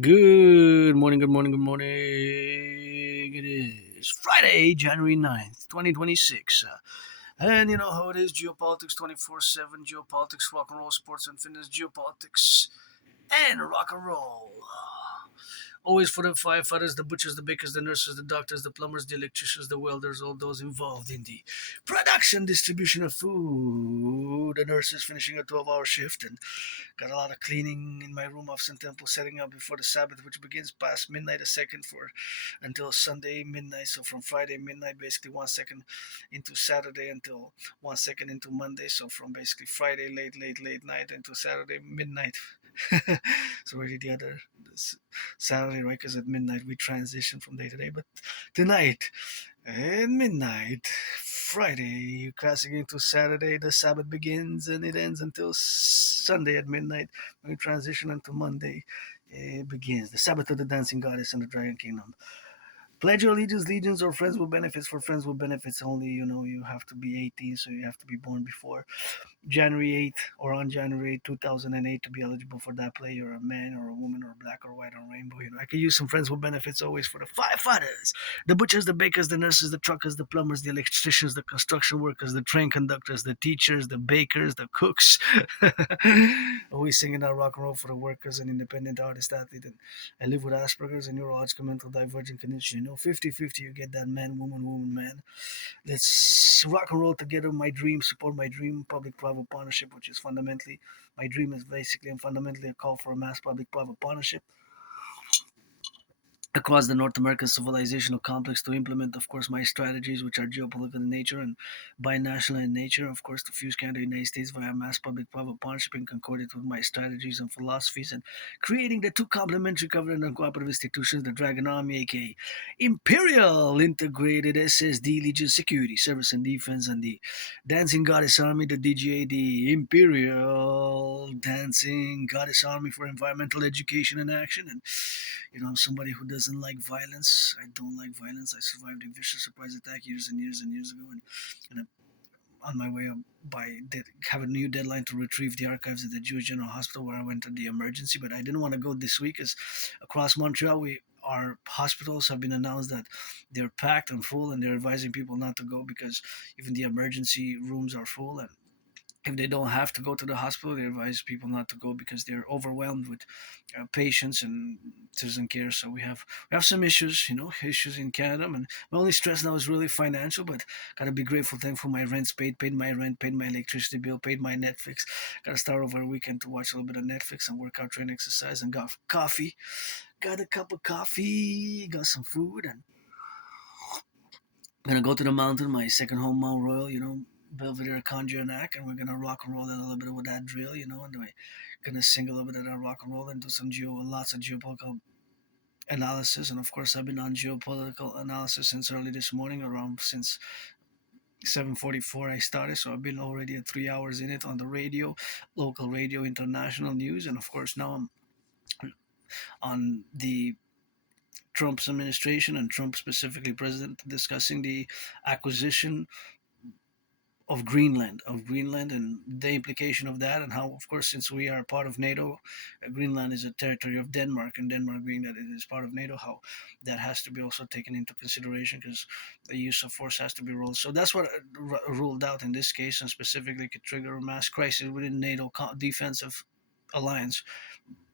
Good morning, good morning, good morning. It is Friday, January 9th, 2026. And you know how it is Geopolitiks 24/7, Geopolitiks, rock and roll, sports and fitness, Geopolitiks, and rock and roll. Always for the firefighters, the butchers, the bakers, the nurses, the doctors, the plumbers, the electricians, the welders, all those involved in the production, distribution of food. The nurses finishing a 12-hour shift and got a lot of cleaning in my room of St. Temple setting up before the Sabbath, which begins past midnight a second for until Sunday midnight. So from Friday midnight, basically 1 second into Saturday until 1 second into Monday. So from basically Friday late night into Saturday midnight. So already the other this Saturday, right? Because at midnight we transition from day to day. But tonight at midnight, Friday, you crossing into Saturday, the Sabbath begins and it ends until Sunday at midnight. When we transition into Monday, it begins. The Sabbath of the Dancing Goddess and the Dragon Kingdom. Pledge your allegiance, legions, or friends with benefits. For friends with benefits only, you have to be 18, so you have to be born before January 8th or on January 2008 to be eligible for that play. You're a man or a woman or black or white or rainbow. I could use some friends with benefits always for the firefighters, the butchers, the bakers, the nurses, the truckers, the plumbers, the electricians, the construction workers, the train conductors, the teachers, the bakers, the cooks. Always singing out rock and roll for the workers and independent artist athlete. And I live with Asperger's and neurological mental divergent condition. 50-50, you get that man, woman, woman, man. Let's rock and roll together. My dream, support my dream, public-private partnership, which is fundamentally my dream is basically and fundamentally a call for a mass public-private partnership across the North American civilizational complex to implement, of course, my strategies, which are geopolitical in nature and binational in nature, of course, to fuse Canada and the United States via mass public-private partnership in concordance with my strategies and philosophies, and creating the two complementary covenant and cooperative institutions, the Dragon Army, aka Imperial Integrated SSD Legion Security, Service and Defense, and the Dancing Goddess Army, the DGA, the Imperial Dancing Goddess Army for Environmental Education and Action. And I'm somebody who doesn't like violence. I don't like violence. I survived a vicious surprise attack years and years and years ago, and I'm on my way up have a new deadline to retrieve the archives at the Jewish General Hospital where I went to the emergency. But I didn't want to go this week, as across Montreal, our hospitals have been announced that they're packed and full, and they're advising people not to go because even the emergency rooms are full. And if they don't have to go to the hospital, they advise people not to go because they're overwhelmed with patients and citizen care. So we have some issues, issues in Canada. And my only stress now is really financial, but gotta be grateful, thankful. My rent's paid my rent, paid my electricity bill, paid my Netflix. Gotta start over a weekend to watch a little bit of Netflix and work out, train, exercise, and got coffee. Got a cup of coffee, got some food, and gonna go to the mountain, my second home, Mount Royal, Belvedere, Conjure, and we're gonna rock and roll a little bit with that drill, and we're gonna sing a little bit of that rock and roll and do lots of geopolitical analysis. And of course, I've been on geopolitical analysis since early this morning, around since 7:44 I started, so I've been already at 3 hours in it on the radio, local radio, international news, and of course now I'm on the Trump's administration and Trump specifically president discussing the acquisition of Greenland and the implication of that, and how, of course, since we are part of NATO, Greenland is a territory of Denmark, and Denmark being that it is part of NATO, how that has to be also taken into consideration because the use of force has to be ruled. So that's what ruled out in this case, and specifically could trigger a mass crisis within NATO defensive alliance,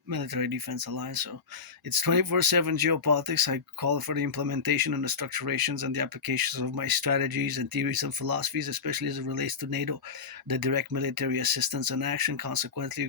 military defense alliance. So it's 24/7 geopolitics. I call for the implementation and the structurations and the applications of my strategies and theories and philosophies, especially as it relates to NATO, the direct military assistance and action. Consequently,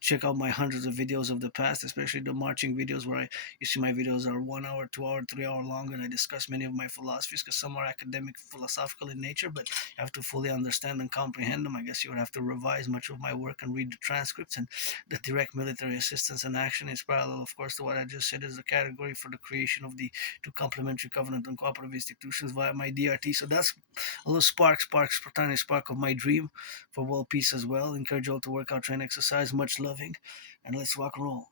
check out my hundreds of videos of the past, especially the marching videos where you see my videos are 1 hour, 2 hour, 3 hour long, and I discuss many of my philosophies because some are academic, philosophical in nature, but you have to fully understand and comprehend them. I guess you would have to revise much of my work and read the transcripts. And the direct military assistance and action is parallel, of course, to what I just said is the category for the creation of the two complementary covenant and cooperative institutions via my DRT. So that's a little tiny spark of my dream for world peace as well. Encourage you all to work out, train, exercise, much loving, and let's rock and roll.